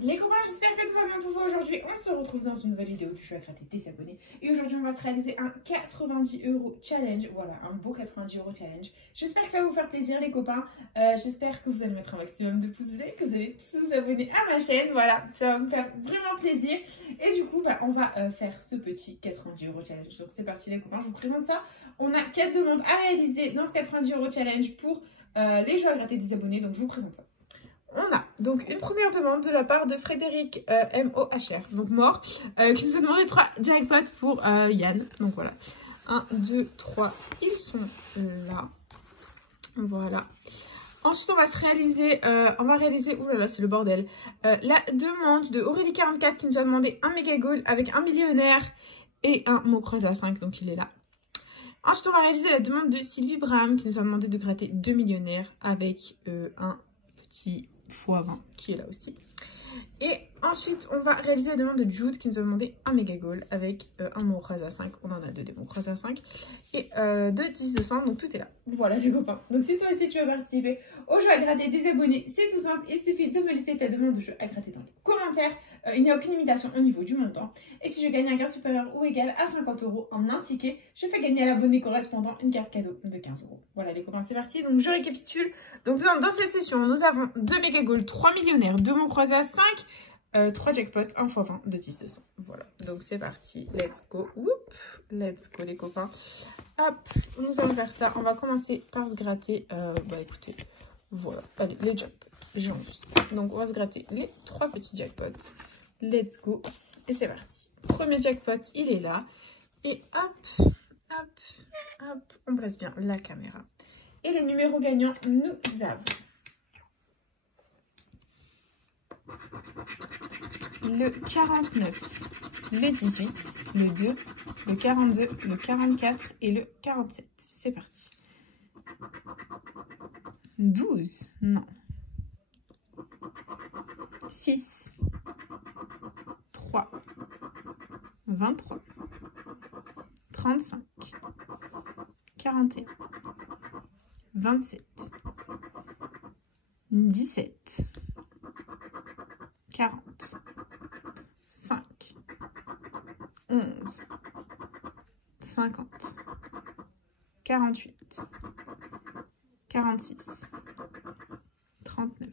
Les copains, j'espère que tout va bien pour vous aujourd'hui. On se retrouve dans une nouvelle vidéo du jeu à gratter des abonnés. Et aujourd'hui, on va se réaliser un 90 € challenge. Voilà, un beau 90 € challenge. J'espère que ça va vous faire plaisir, les copains. J'espère que vous allez mettre un maximum de pouces bleus, que vous allez tous vous abonner à ma chaîne. Voilà, ça va me faire vraiment plaisir. Et du coup, on va faire ce petit 90 € challenge. Donc, c'est parti, les copains. Je vous présente ça. On a 4 demandes à réaliser dans ce 90 € challenge pour les jeux à gratter des abonnés. Donc, je vous présente ça. On a donc une première demande de la part de Frédéric MOHR, donc mort, qui nous a demandé 3 jackpots pour Yann. Donc voilà, 1, 2, 3, ils sont là. Voilà. Ensuite, on va réaliser, oulala, c'est le bordel, la demande de Aurélie44 qui nous a demandé un méga goal avec un millionnaire et un mot croisé à 5, donc il est là. Ensuite, on va réaliser la demande de Sylvie Braham qui nous a demandé de gratter 2 millionnaires avec un petit x20 qui est là aussi. Et ensuite, on va réaliser la demande de Jude qui nous a demandé un méga goal avec un mot croisé à 5. On en a 2 des mots croisés à 5. Et 2 10-200, donc tout est là. Voilà les copains. Donc si toi aussi tu veux participer au jeu à gratter des abonnés, c'est tout simple. Il suffit de me laisser ta demande de jeu à gratter dans les commentaires. Il n'y a aucune limitation au niveau du montant. Et si je gagne un gain supérieur ou égal à 50 € en un ticket, je fais gagner à l'abonné correspondant une carte cadeau de 15 €. Voilà les copains, c'est parti. Donc je récapitule. Donc dans cette session, nous avons 2 méga goals, 3 millionnaires, 2 mots croisés à 5, 3 jackpots, 1 x 20 de 10-200. Voilà, donc c'est parti. Let's go. Whoop. Let's go les copains. Hop, nous allons faire ça. On va commencer par se gratter. Écoutez, voilà. Allez, les jackpots. J'ai envie. Donc on va se gratter les 3 petits jackpots. Let's go. Et c'est parti. Premier jackpot, il est là. Et hop, hop, hop. On place bien la caméra. Et les numéros gagnants, nous avons le 49, le 18, le 2, le 42, le 44 et le 47. C'est parti. 12, non. 6, 3, 23, 35, 41, 27, 17, 40, 5, 11, 50, 48, 46, 39,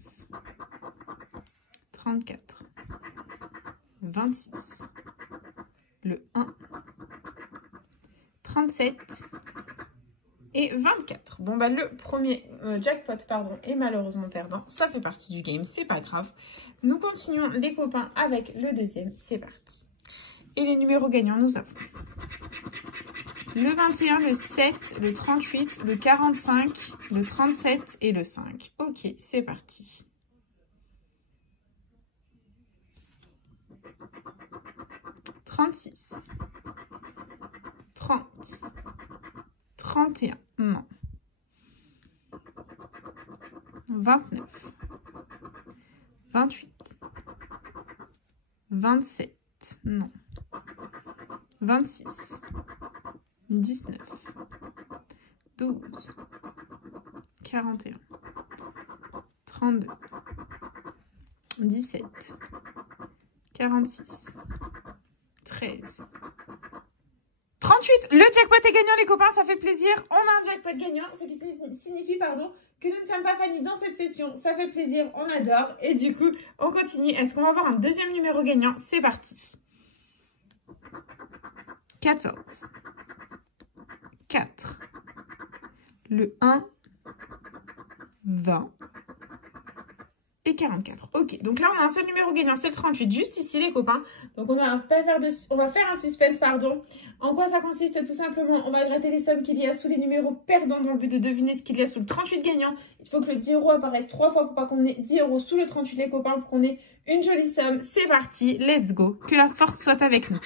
34, 26, le 1, 37 et 24. Bon le premier jackpot est malheureusement perdant. Ça fait partie du game, c'est pas grave. Nous continuons les copains avec le deuxième. C'est parti. Et les numéros gagnants, nous avons le 21, le 7, le 38, le 45, le 37 et le 5. Ok, c'est parti. « 36, 30, 31, non. 29, 28, 27, non. 26, 19, 12, 41, 32, 17, 46, 13, 38. Le jackpot est gagnant les copains, ça fait plaisir. On a un jackpot gagnant, ce qui signifie que nous ne sommes pas fanis dans cette session. Ça fait plaisir, on adore. Et du coup, on continue. Est-ce qu'on va avoir un deuxième numéro gagnant? C'est parti. 14, 4, le 1, 20 et 44. Ok, donc là on a un seul numéro gagnant, c'est le 38, juste ici les copains. Donc on va faire un suspense, pardon. En quoi ça consiste? Tout simplement, on va gratter les sommes qu'il y a sous les numéros perdants dans le but de deviner ce qu'il y a sous le 38 gagnant. Il faut que le 10 € apparaisse 3 fois pour pas qu'on ait 10 € sous le 38 les copains, pour qu'on ait une jolie somme. C'est parti, let's go, que la force soit avec nous.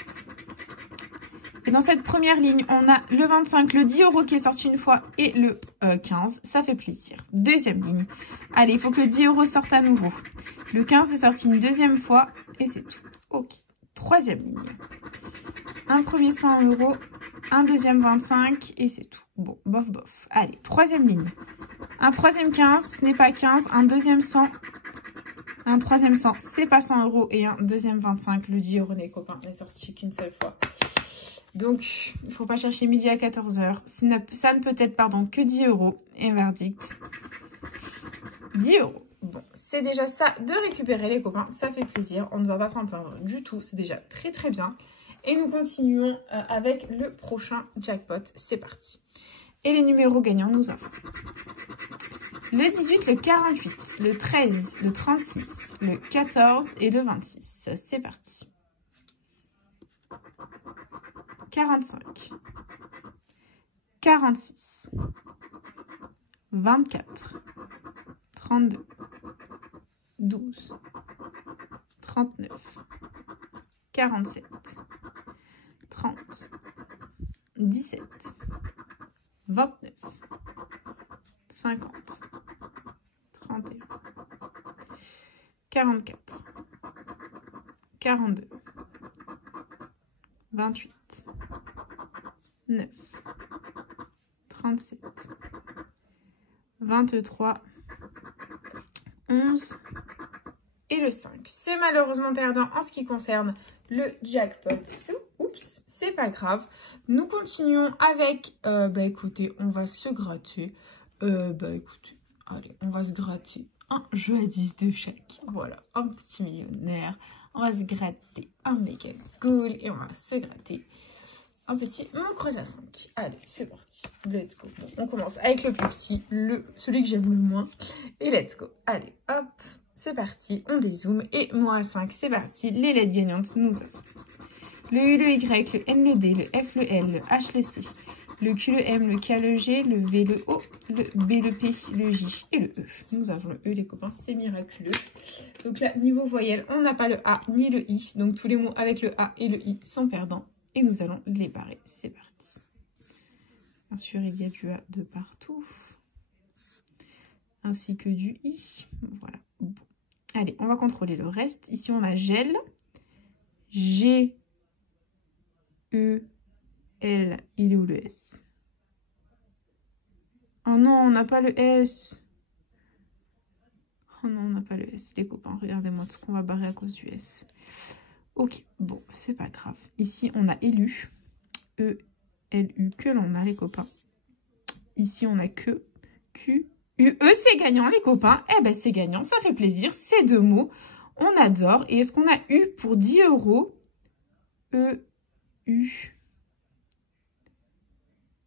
Et dans cette première ligne, on a le 25, le 10 € qui est sorti une fois et le 15. Ça fait plaisir. Deuxième ligne. Allez, il faut que le 10 € sorte à nouveau. Le 15 est sorti une deuxième fois et c'est tout. Ok. Troisième ligne. Un premier 100 €, un deuxième 25 et c'est tout. Bon, bof, bof. Allez, troisième ligne. Un troisième 15, ce n'est pas 15. Un deuxième 100 Un troisième 100, c'est pas 100 € et un deuxième 25. Le 10 € les copains n'est sorti qu'une seule fois. Donc, il ne faut pas chercher midi à 14 h. Ça ne peut être que 10 € et verdict 10 €. Bon, c'est déjà ça de récupérer les copains, ça fait plaisir. On ne va pas s'en plaindre du tout, c'est déjà très très bien. Et nous continuons avec le prochain jackpot. C'est parti. Et les numéros gagnants, nous avons le 18, le 48, le 13, le 36, le 14 et le 26. C'est parti. 45, 46, 24, 32, 12, 39, 47, 30, 17, 29, 50, 31, 44, 42, 28, 9, 37, 23, 11 et le 5. C'est malheureusement perdant en ce qui concerne le jackpot. Oups, c'est pas grave. Nous continuons avec, écoutez, on va se gratter. Écoutez, allez, on va se gratter un jeu à 10 de chèque. Voilà, un petit millionnaire. On va se gratter un méga goal et on va se gratter un petit mon creuse à 5. Allez, c'est parti. Let's go. Bon, on commence avec le plus petit, celui que j'aime le moins. Et let's go. Allez, hop, c'est parti. On dézoome. Et moi à 5, c'est parti. Les lettres gagnantes, nous avons le U, le Y, le N, le D, le F, le L, le H, le C, le Q, le M, le K, le G, le V, le O, le B, le P, le J et le E. Nous avons le E, les copains, c'est miraculeux. Donc là, niveau voyelle, on n'a pas le A ni le I. Donc tous les mots avec le A et le I sont perdants. Et nous allons les barrer. C'est parti. Bien sûr, il y a du A de partout. Ainsi que du I. Voilà. Bon. Allez, on va contrôler le reste. Ici, on a gel. G, E, L. Il est où le S? Oh non, on n'a pas le S. Oh non, on n'a pas le S, les copains. Regardez-moi tout ce qu'on va barrer à cause du S. Ok, bon, c'est pas grave. Ici, on a élu. E, L, U, que l'on a, les copains. Ici, on a que, Q, U, E, c'est gagnant, les copains. Eh ben, c'est gagnant, ça fait plaisir. Ces deux mots, on adore. Et est-ce qu'on a U pour 10 €? E, U.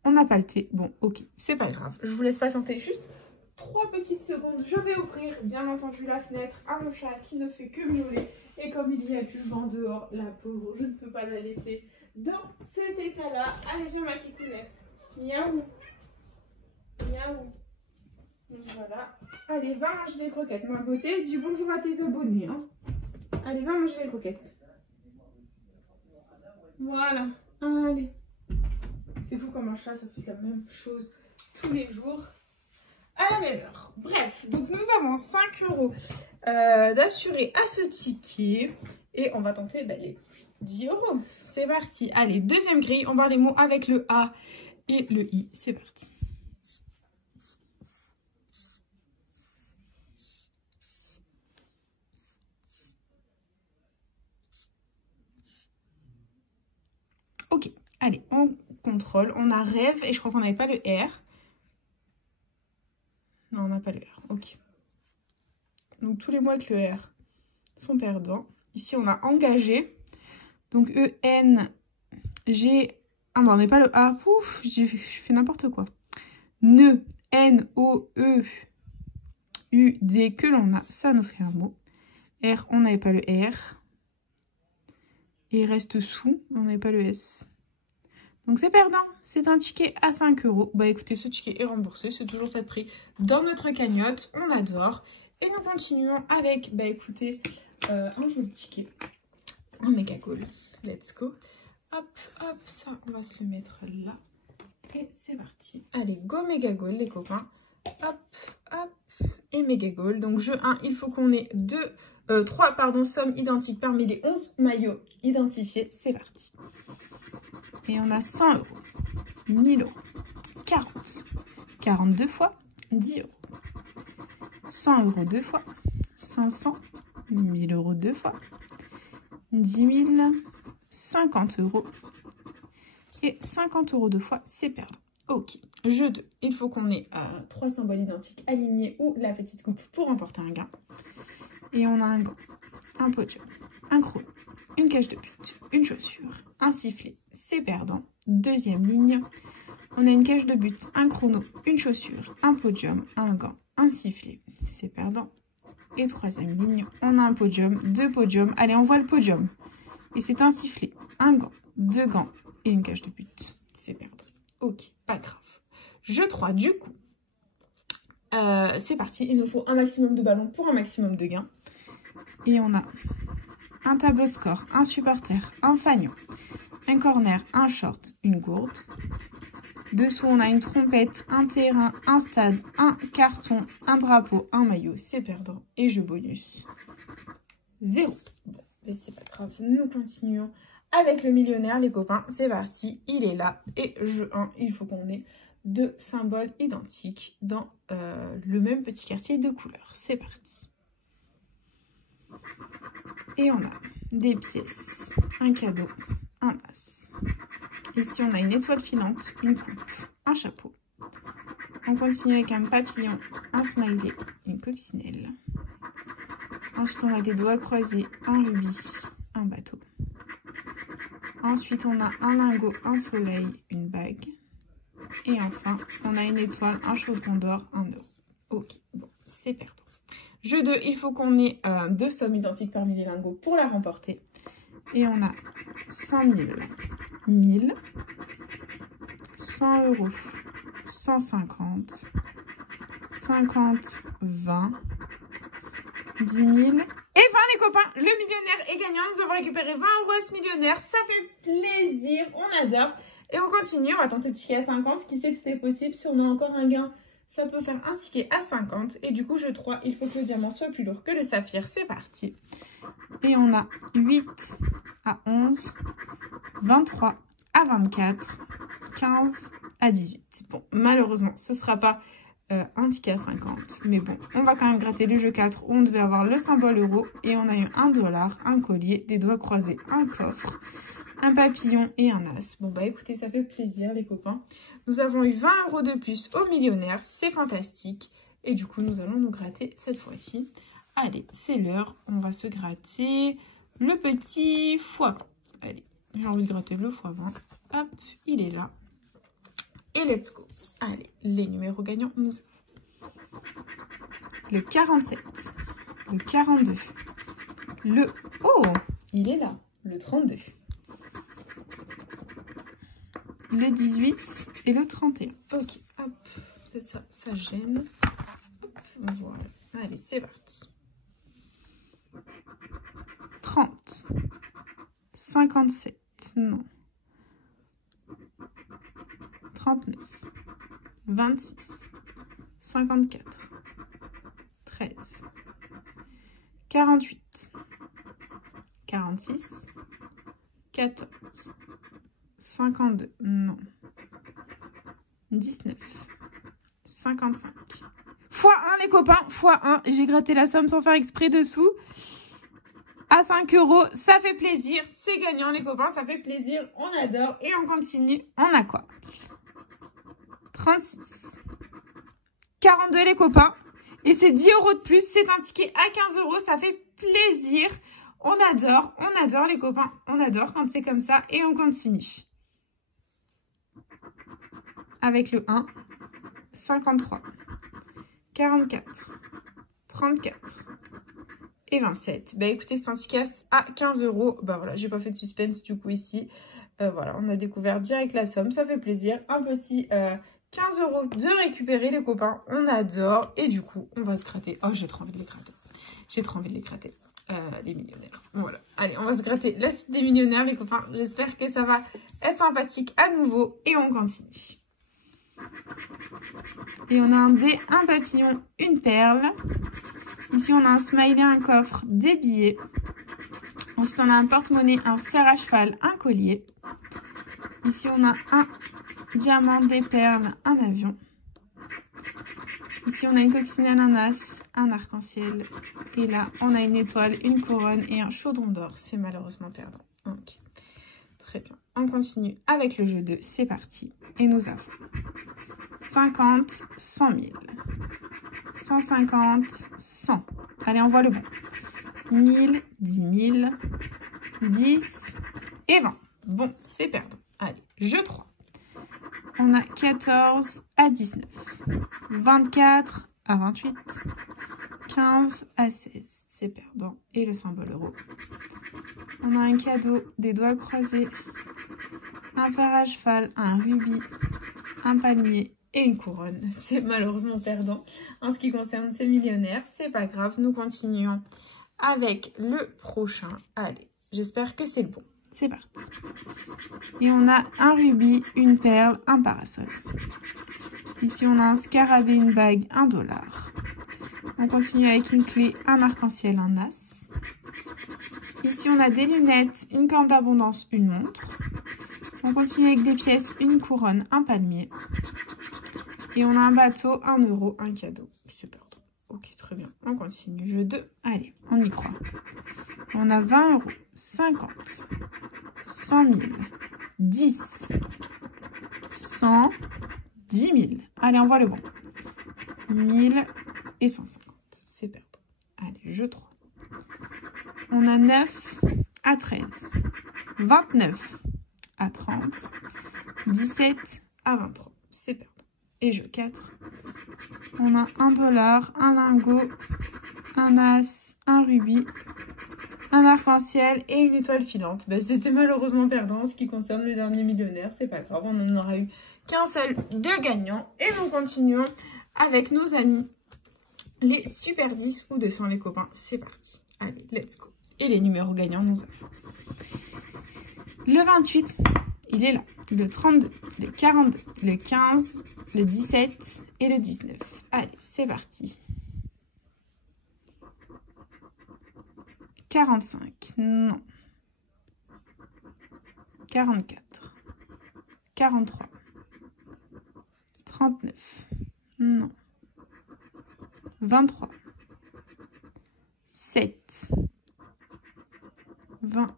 On n'a pas le T. Bon, ok, c'est pas grave. Je vous laisse patienter juste 3 petites secondes. Je vais ouvrir, bien entendu, la fenêtre à mon chat qui ne fait que miauler. Et comme il y a du vent dehors, la pauvre, je ne peux pas la laisser dans cet état-là. Allez, viens ma kikounette. Miaou. Miaou. Voilà. Allez, va manger des croquettes, ma beauté. Dis bonjour à tes abonnés. Hein. Allez, va manger les croquettes. Voilà. Allez. C'est fou comme un chat, ça fait la même chose tous les jours. À la même heure. Bref, donc nous avons 5 € d'assuré à ce ticket. Et on va tenter les 10 €. C'est parti. Allez, deuxième grille. On barre les mots avec le A et le I. C'est parti. Ok. Allez, on contrôle. On a rêve et je crois qu'on n'avait pas le R. Non, on n'a pas le R. Ok. Donc, tous les mots avec le R sont perdants. Ici, on a engagé. Donc, E, N, G. Ah, bon, on n'est pas le A. Ouf, je fais n'importe quoi. Ne, N, O, E, U, D, que l'on a. Ça nous fait un mot. R, on n'avait pas le R. Et il reste sous, on n'avait pas le S. Donc c'est perdant, c'est un ticket à 5 €. Bah écoutez, ce ticket est remboursé, c'est toujours ça de prix dans notre cagnotte, on adore. Et nous continuons avec, bah écoutez, un joli ticket, un méga goal. Let's go. Hop, hop, ça, on va se le mettre là. Et c'est parti. Allez, go méga goal les copains. Hop, hop, et méga goal. Donc jeu 1, il faut qu'on ait 3 sommes identiques parmi les 11 maillots identifiés. C'est parti. Et on a 100 €, 1000 €, 40, 42 fois, 10 €, 100 € deux fois, 500, 1000 € deux fois. 10 000, 50 €. Et 50 € deux fois, c'est perdant. Ok, jeu 2. Il faut qu'on ait 3 symboles identiques alignés ou la petite coupe pour remporter un gain. Et on a un gant, un podium, un chrono, une cage de but, une chaussure, un sifflet, c'est perdant. Deuxième ligne, on a une cage de but, un chrono, une chaussure, un podium, un gant, un sifflet, c'est perdant. Et troisième ligne, on a un podium, 2 podiums. Allez, on voit le podium. Et c'est un sifflet, un gant, 2 gants et une cage de but, c'est perdant. Ok, pas grave. Jeu 3, du coup. C'est parti, il nous faut un maximum de ballons pour un maximum de gains. Et on a un tableau de score, un supporter, un fanion, un corner, un short, une gourde. Dessous, on a une trompette, un terrain, un stade, un carton, un drapeau, un maillot, c'est perdant. Et jeu bonus, 0. Bon, mais c'est pas grave, nous continuons avec le millionnaire, les copains. C'est parti, il est là. Et jeu 1, il faut qu'on ait 2 symboles identiques dans le même petit quartier de couleurs. C'est parti. Et on a des pièces, un cadeau, un as. Ici, on a une étoile filante, une coupe, un chapeau. On continue avec un papillon, un smiley, une coccinelle. Ensuite, on a des doigts croisés, un rubis, un bateau. Ensuite, on a un lingot, un soleil, une bague. Et enfin, on a une étoile, un chaudron d'or, un euro. Ok, bon, c'est perdant. Jeu 2, il faut qu'on ait 2 sommes identiques parmi les lingots pour la remporter. Et on a 100 000, 1000, 100 €, 150, 50, 20, 10 000 et 20 les copains. Le millionnaire est gagnant. Nous avons récupéré 20 € à ce millionnaire. Ça fait plaisir, on adore. Et on continue, on va tenter le ticket à 50. Qui sait, tout est possible. Si on a encore un gain, ça peut faire un ticket à 50. Et du coup, jeu 3, il faut que le diamant soit plus lourd que le saphir. C'est parti. Et on a 8 à 11, 23 à 24, 15 à 18. Bon, malheureusement, ce ne sera pas un ticket à 50. Mais bon, on va quand même gratter le jeu 4 où on devait avoir le symbole euro. Et on a eu $1, un collier, des doigts croisés, un coffre, un papillon et un as. Bon, bah écoutez, ça fait plaisir les copains. Nous avons eu 20 € de plus au millionnaire. C'est fantastique. Et du coup, nous allons nous gratter cette fois-ci. Allez, c'est l'heure. On va se gratter le petit x20. Allez, j'ai envie de gratter le x20. Hop, il est là. Et let's go. Allez, les numéros gagnants, nous avons le 47, le 42, le... Oh, il est là, le 32, le 18 et le 31. Ok, hop, peut-être ça gêne. Hop, voilà. Allez, c'est parti. 30, 57, non. 39, 26, 54, 13, 48, 46, 14, 52, non, 19, 55. x1 les copains, x1, j'ai gratté la somme sans faire exprès dessous. À 5 €, ça fait plaisir, c'est gagnant les copains, ça fait plaisir, on adore. Et on continue, on a quoi? 36, 42 les copains, et c'est 10 € de plus, c'est un ticket à 15 €, ça fait plaisir, on adore les copains, on adore quand c'est comme ça, et on continue. Avec le 1, 53, 44, 34 et 27. Bah écoutez, c'est un ticket à 15 €, bah voilà, j'ai pas fait de suspense du coup ici, voilà, on a découvert direct la somme, ça fait plaisir, un petit... 15 € de récupérer les copains, on adore. Et du coup, on va se gratter. Oh, j'ai trop envie de les gratter. J'ai trop envie de les gratter. Les millionnaires. Voilà. Allez, on va se gratter la suite des millionnaires, les copains. J'espère que ça va être sympathique à nouveau. Et on continue. Et on a un dé, un papillon, une perle. Ici, on a un smiley, un coffre, des billets. Ensuite, on a un porte-monnaie, un fer à cheval, un collier. Ici, on a un diamant, des perles, un avion. Ici, on a une coccinelle, un as, un arc-en-ciel. Et là, on a une étoile, une couronne et un chaudron d'or. C'est malheureusement perdant. Ok. Très bien. On continue avec le jeu 2. C'est parti. Et nous avons 50, 100 000. 150, 100. Allez, on voit le bon. 1000, 10 000, 10 et 20. Bon, c'est perdant. Allez, jeu 3. On a 14 à 19, 24 à 28, 15 à 16. C'est perdant. Et le symbole euro. On a un cadeau, des doigts croisés, un fer à cheval, un rubis, un palmier et une couronne. C'est malheureusement perdant. En ce qui concerne ce millionnaire, c'est pas grave. Nous continuons avec le prochain. Allez, j'espère que c'est le bon. C'est parti. Et on a un rubis, une perle, un parasol. Ici, on a un scarabée, une bague, $1. On continue avec une clé, un arc-en-ciel, un as. Ici, on a des lunettes, une corne d'abondance, une montre. On continue avec des pièces, une couronne, un palmier. Et on a un bateau, €1, un cadeau. C'est perdant. Ok, très bien. On continue. Jeu 2. Allez, on y croit. On a 20 €, 50, 100 000, 10, 100, 10 000. Allez, on voit le bon. 1000 et 150. C'est perdant. Allez, jeu 3. On a 9 à 13, 29 à 30, 17 à 23. C'est perdant. Et jeu 4. On a $1, un lingot, un as, un rubis, un arc-en-ciel et une étoile filante. Ben, c'était malheureusement perdant en ce qui concerne le dernier millionnaire. C'est pas grave, on n'en aura eu qu'un seul de gagnant. Et nous continuons avec nos amis, les super 10 ou 200 les copains. C'est parti. Allez, let's go. Et les numéros gagnants, nous avons le 28, il est là. Le 32, le 42, le 15, le 17 et le 19. Allez, c'est parti. 45, non. 44, 43, 39, non. 23, 7, 20,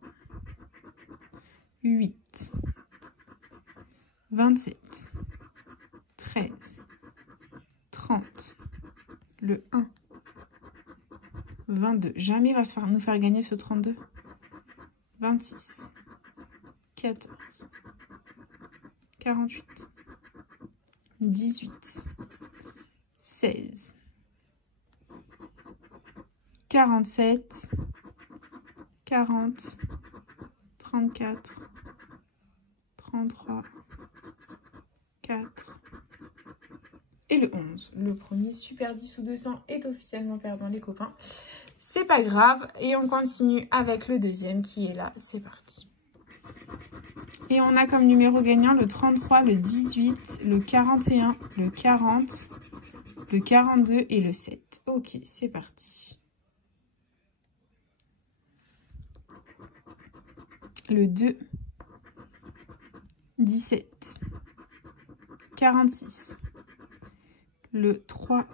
8, 27, 13, 30, le 1, 22. Jamais il va nous faire gagner ce 32. 26, 14, 48, 18, 16, 47, 40, 34, 33, 4 et le 11. Le premier super 10 ou 200 est officiellement perdant les copains. C'est pas grave. Et on continue avec le deuxième qui est là. C'est parti. Et on a comme numéro gagnant le 33, le 18, le 41, le 40, le 42 et le 7. Ok, c'est parti. Le 2, 17, 46, le 3,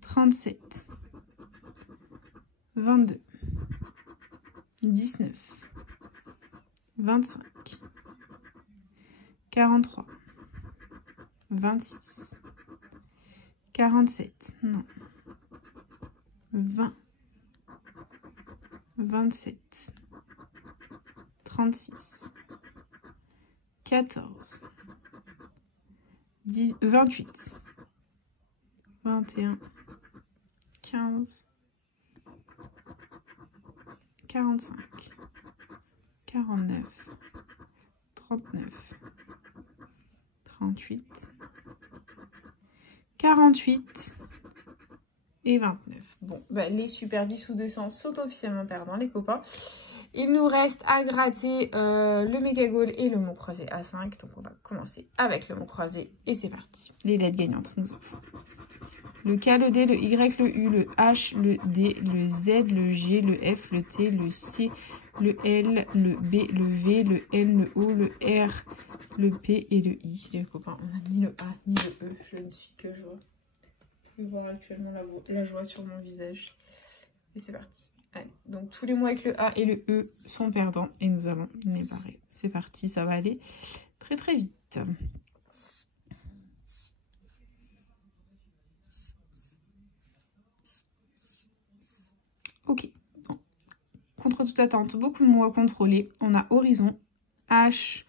37, 22, 19, 25, 43, 26, 47, non, 20, 27, 36, 14, 28, 21, 15, 45, 49, 39, 38, 48 et 29. Bon, bah, les super 10 ou 200 sont officiellement perdants, les copains. Il nous reste à gratter le méga goal et le mot croisé A5. Donc, on va commencer avec le mot croisé. Et c'est parti. Les lettres gagnantes, nous avons le K, le D, le Y, le U, le H, le D, le Z, le G, le F, le T, le C, le L, le B, le V, le N, le O, le R, le P et le I. Les copains, on n'a ni le A ni le E. Je ne suis que joie. Vous pouvez voir actuellement la joie sur mon visage. Et c'est parti. Allez, donc tous les mots avec le A et le E sont perdants et nous allons les barrer. C'est parti, ça va aller très très vite. Ok, bon. Contre toute attente, beaucoup de mots à contrôler. On a horizon, H,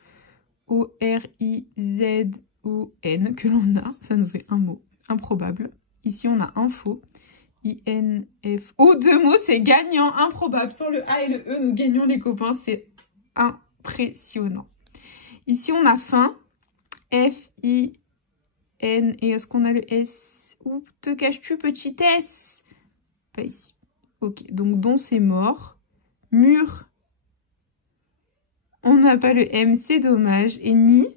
O, R, I, Z, O, N que l'on a. Ça nous fait un mot, improbable. Ici, on a info. I-N-F-O, 2 mots, c'est gagnant, improbable. Sans le A et le E, nous gagnons les copains, c'est impressionnant. Ici, on a fin, F-I-N, et est-ce qu'on a le S? Où te caches-tu, petit S? Pas ici. Ok, donc don, c'est mort. Mur, on n'a pas le M, c'est dommage. Et ni,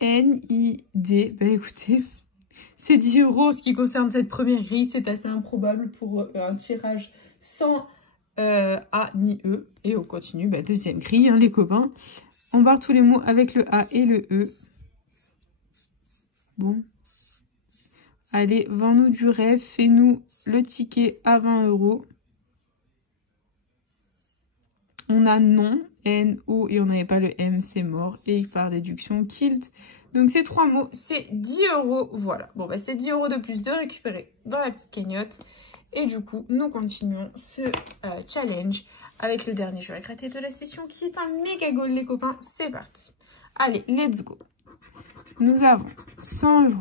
N-I-D, bah écoutez... C'est 10 € en ce qui concerne cette première grille. C'est assez improbable pour un tirage sans A ni E. Et on continue. Bah, deuxième grille, hein, les copains. On barre tous les mots avec le A et le E. Bon. Allez, vends-nous du rêve. Fais-nous le ticket à 20 €. On a non, N-O, et on n'avait pas le M, c'est mort. Et par déduction, killed. Donc ces 3 mots, c'est 10 €. Voilà. Bon, bah c'est 10 € de plus de récupérer dans la petite cagnotte. Et du coup, nous continuons ce challenge avec le dernier jeu à gratter de la session qui est un méga goal, les copains. C'est parti. Allez, let's go. Nous avons 100 €,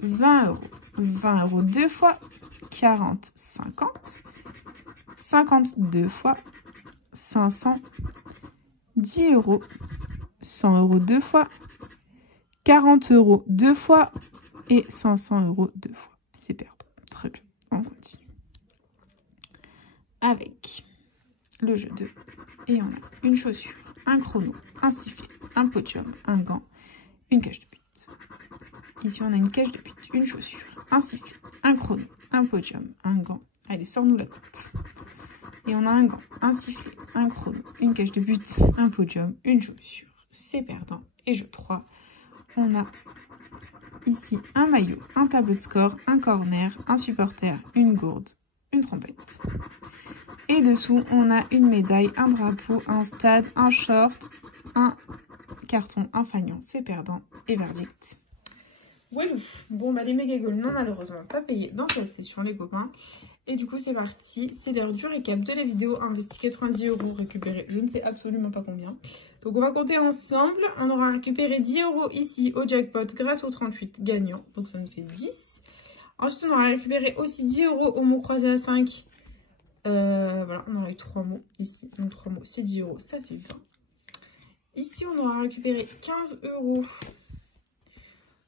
20 €, 20 € 2 fois, 40, 50, 50 2 fois, 500, 10 €, 100 € 2 fois, 40 € 2 fois et 500 € 2 fois. C'est perdant. Très bien. On continue. Avec le jeu 2. Et on a une chaussure, un chrono, un sifflet, un podium, un gant, une cage de but. Ici, on a une cage de but, une chaussure, un sifflet, un chrono, un podium, un gant. Allez, sors-nous la coupe. Et on a un gant, un sifflet, un chrono, une cage de but, un podium, une chaussure. C'est perdant. Et jeu 3. On a ici un maillot, un tableau de score, un corner, un supporter, une gourde, une trompette. Et dessous, on a une médaille, un drapeau, un stade, un short, un carton, un fanion. C'est perdant. Et verdict. Walou. Bon, bah les méga goals n'ont malheureusement pas payé dans cette session, les copains. Et du coup, c'est parti. C'est l'heure du récap de la vidéo. Investi 90 €, récupéré je ne sais absolument pas combien. Donc, on va compter ensemble. On aura récupéré 10 € ici au jackpot grâce aux 38 gagnants. Donc, ça nous fait 10. Ensuite, on aura récupéré aussi 10 € au mot croisé à 5. Voilà, on aura eu 3 mots ici. Donc, 3 mots, c'est 10 €. Ça fait 20. Ici, on aura récupéré 15 €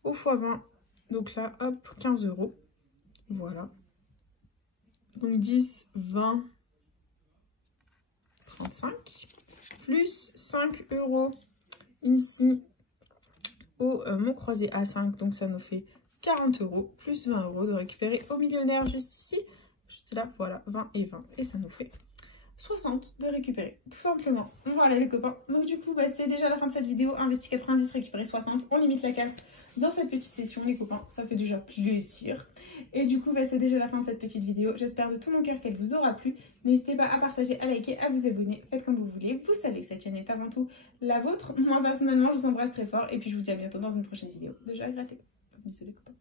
au x20. Donc là, hop, 15 €. Voilà. Donc 10, 20, 35. Plus 5 € ici au mot croisé à 5. Donc ça nous fait 40 €. Plus 20 € de récupérer au millionnaire juste ici. Juste là, voilà, 20 et 20. Et ça nous fait 60 de récupérer, tout simplement. Voilà les copains. Donc du coup, bah, c'est déjà la fin de cette vidéo. Investi 90, récupérer 60. On limite la casse dans cette petite session, les copains. Ça fait déjà plaisir. Et du coup, bah, c'est déjà la fin de cette petite vidéo. J'espère de tout mon cœur qu'elle vous aura plu. N'hésitez pas à partager, à liker, à vous abonner. Faites comme vous voulez. Vous savez que cette chaîne est avant tout la vôtre. Moi, personnellement, je vous embrasse très fort. Et puis, je vous dis à bientôt dans une prochaine vidéo. Déjà à gratter. Bisous les copains.